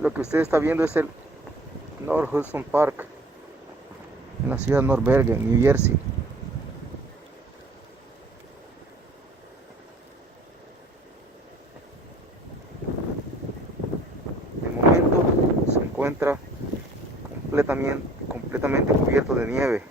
Lo que usted está viendo es el North Hudson Park en la ciudad de North Bergen, New Jersey. De momento se encuentra completamente cubierto de nieve.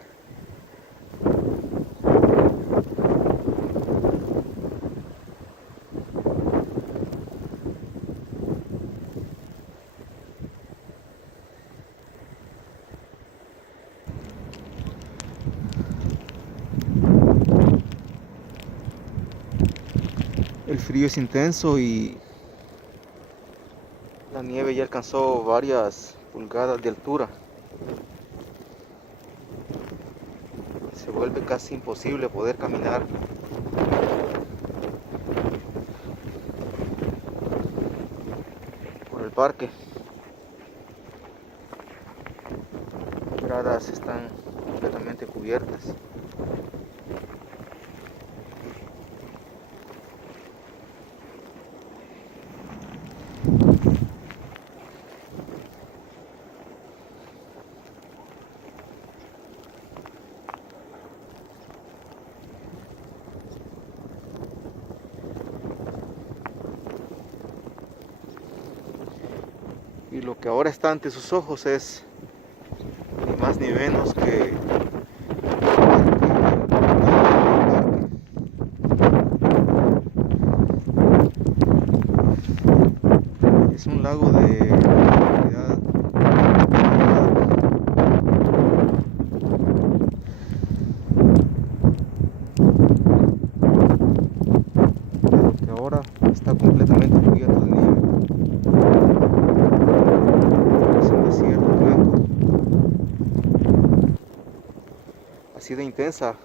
El frío es intenso y la nieve ya alcanzó varias pulgadas de altura. Se vuelve casi imposible poder caminar por el parque. Las gradas están completamente cubiertas. Y lo que ahora está ante sus ojos es ni más ni menos que es un lago de profundidad. Que ahora está completamente cubierto de nieve. Es un desierto blanco. Así de intensa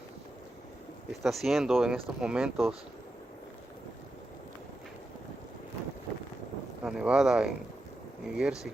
está siendo en estos momentos la nevada en New Jersey.